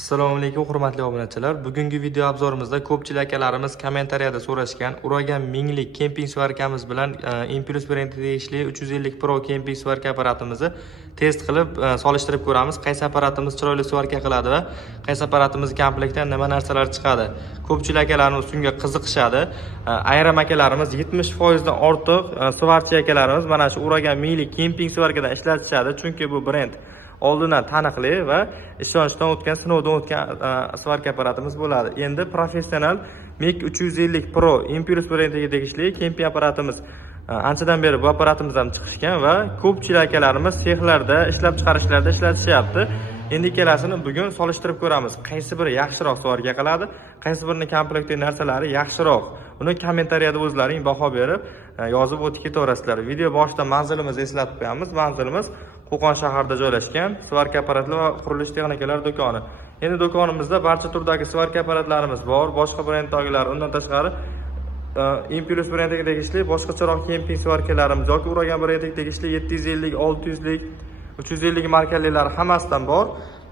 Assalomu alaykum hurmatli obunachilar. Bugungi video obzorimizda ko'pchilik akalarimiz kommentariyada so'rashgan uragan minglik kemping svarkamiz bilan Impulse brendiga tegishli 350 Pro kemping svarka apparatimizni test qilib solishtirib ko'ramiz. Qaysi apparatimiz chiroyli svarka qiladi va qaysi apparatimiz komplektdan nima narsalar chiqadi. Ko'pchilik akalarimiz shunga qiziqishadi. Ayrim akalarimiz 70% dan ortiq svarchi akalarimiz mana shu uragan minglik kemping svarkadan ishlatishadi, chunki bu brend oldindan taniqli va ishonchdan o'tgan, sinovdan o'tgan svarka apparatimiz bo'ladi. Endi professional MiG 350 Pro Impulse brendiga tegishli kemping apparatimiz anchadan beri bu apparatimiz ham chiqishgan va ko'pchilik akalarimiz sexlarda, ishlab chiqarishlarda ishlatishyapti. Endi ikkalasini bugun solishtirib ko'ramiz. Qaysi biri yaxshiroq svarka qiladi, qaysi birining komplektdagi narsalari yaxshiroq. Uni kommentariyada o'zlaring baho berib yozib o'tib ketaverasizlar. Video boshida manzilimizni eslatib qo'yamiz. Manzilimiz Qo'qon shahrida joylashgan svarka apparatlar va qurilish texnikalar do'koni. Endi do'konimizda barcha turdagi svarka apparatlarimiz bor, boshqa brenddagilar, undan tashqari Impulse brendiga tegishli boshqacharoq kemping svarkalarimiz yoki uragan brendiga tegishli 750, 600 lik, 350 markalilar hammasidan bor.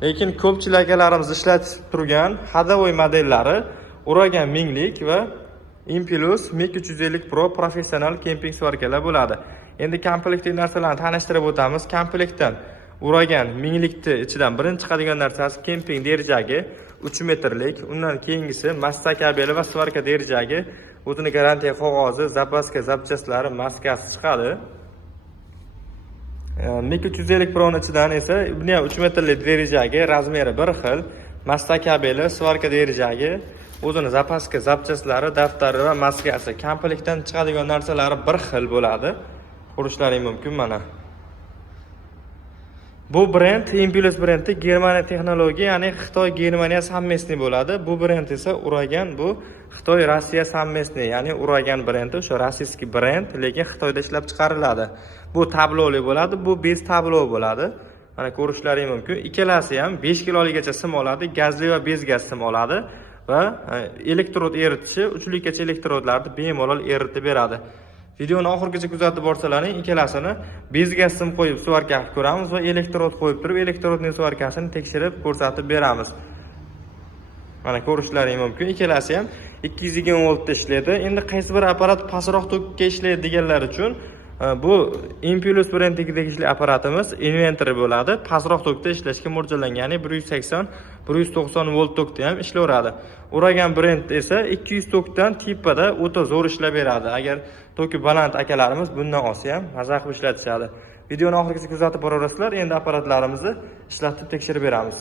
Lekin ko'pchilik akalarimiz ishlatib turgan hadavoy modellari uragan minglik va Impulse MiG 350 Pro professional kemping svarkalar bo'ladi. Endi komplektdagi narsalarni tanishtirib o'tamiz. Komplektdan uragan minglikni ichidan birinchi chiqadigan narsasi kemping derjagi 3 metrlik, undan keyingisi massa kabeli va svarka derjagi, o'tini garantiya qog'ozi, zapaska, zapchastlari, maskasi chiqadi. MiG 350 Pro ichidan esa buni ham 3 metrlik derjagi, razmeri bir xil, massa kabeli, svarka derjagi, o'zini zapaska, zapchaslari, daftari va maskasi. Komplektdan chiqadigan narsalari bir xil bo'ladi. Ko'rishlaring mumkin mana. Bu brend Impulse brendi Germaniya texnologiya, ya'ni Xitoy Germaniya совместный bo'ladi. Bu brend esa uragan, bu Xitoy Rossiya совместный, ya'ni uragan brendi o'sha rossiyskiy brend, lekin Xitoyda ishlab chiqariladi. Bu tabloli bo'ladi, bu bez tablo bo'ladi. Mana ko'rishlaring mumkin. Ikkalasi ham 5 kiloligacha sim oladi, gazli va bez gaz sim oladi va elektrod eritishi 3 likgacha elektrodlarni bemalol eritib beradi. Videoni oxirigacha kuzatib borsalaring, ikkalasini bez gaz sim qo'yib svarka qilib ko'ramiz va elektrod qo'yib turib, elektrodning svarkasini tekshirib ko'rsatib beramiz. Mana ko'rishlaring mumkin. Ikkalasi ham 220 voltda ishlaydi. Endi qaysi bir apparat pastroq tokka ishlaydi deganlar uchun bu Impulse brendiga tegishli apparatimiz inventor bo'ladi. Pastroq tokkda ishlashga mo'ljallangan, ya'ni 180-190 volt tokkda ham ishlayveradi. Uragan brend esa 200 tokkdan tipada o'ta zo'r ishlab beradi. Agar toki baland akalarimiz bundan olsa ham maza qilib ishlatishadi. Videoni oxirigacha kuzatib boraverasizlar. Endi apparatlarimizni ishlatib tekshirib beramiz.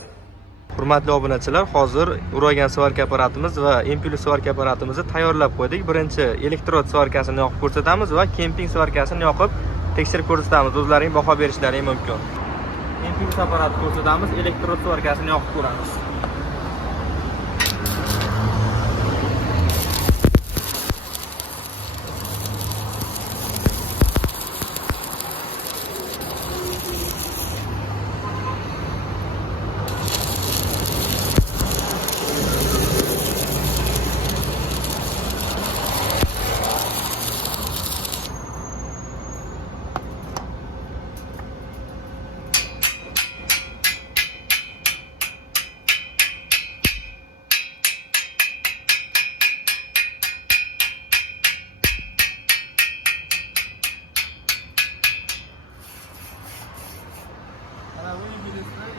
Hurmatli obunachilar, hozir uragan svarka apparatimiz va Impulse svarka apparatimizni tayyorlab qo'ydik. Birinchi elektrod svarkasini yoqib ko'rsatamiz va kemping svarkasini yoqib tekshirib ko'rsatamiz. O'zlaring baho berishlaring mumkin. Impulse apparatini ko'rsatamiz, elektrod svarkasini yoqib ko'ramiz.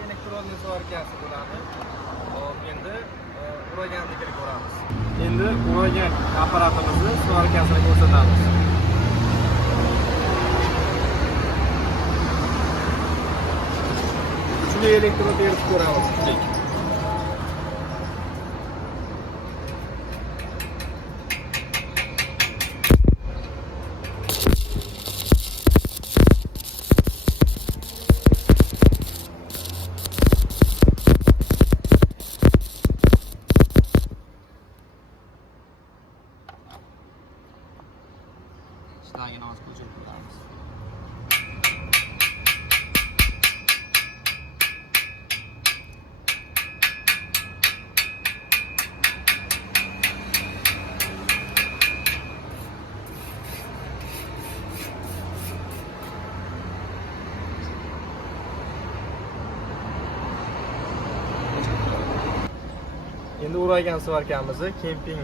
Elektrodni svarkasi bo'ladi. Endi uraganligini ko'ramiz. Endi uragan apparatimizni svarkasini ko'rsatamiz. Kuchli elektrod eritib ko'ramiz. Slaggen av oss på kyrkogården. Endi o'ragan svarkamizni kemping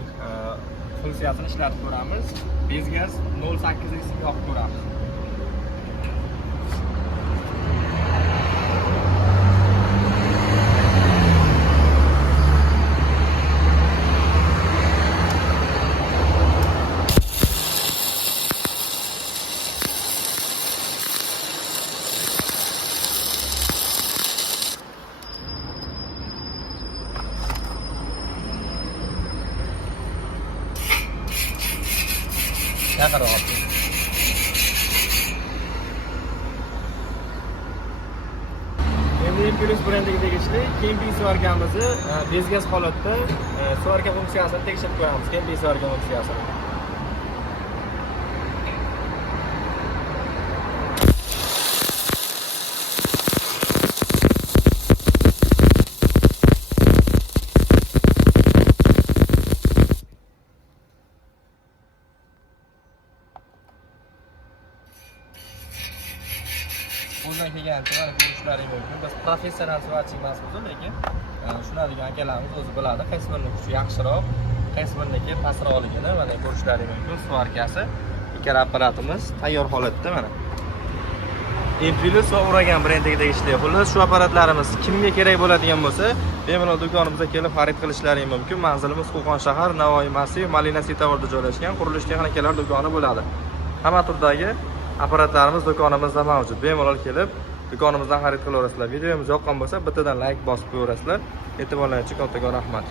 funksiyasini ishlatib ko'ramiz. Bez gaz 0.8x ga yoqib ko'ramiz. Yaqinroq olib. Endi Impulse brendiga tegishli kemping svarkamizni bez gaz holatda svarka funksiyasini tekshirib ko'ramiz. Kemping svarka funksiyasini. Qo'ldan kelgancha mana ko'rishlaring mumkin. Biz professional svarchi emasmiz, lekin tushunadigan akalarimiz o'zi biladi, qaysi birining kuchi yaxshiroq, qaysi biriniki pastroqligini mana ko'rishlaring mumkin. Svarkasi, ikkala apparatimiz tayyor holatda mana. Impulse va Uragan brendiga tegishli. Xullas, shu apparatlarimiz kimga kerak bo'ladigan bo'lsa, bemalol do'konimizga kelib xarid qilishlaring mumkin. Manzilimiz Qo'qon shahar, Navoiy massiv, Malina Sitavorda joylashgan qurilish texnikalar do'koni bo'ladi. Hamma turdagi apparatlarimiz do'konimizda mavjud. Bemalol kelib do'konimizdan xarid qilaverasizlar. Videomiz yoqqan bo'lsa, bittadan like bosib qo'yaverasizlar. E'tiborlaringiz uchun kattakon rahmat.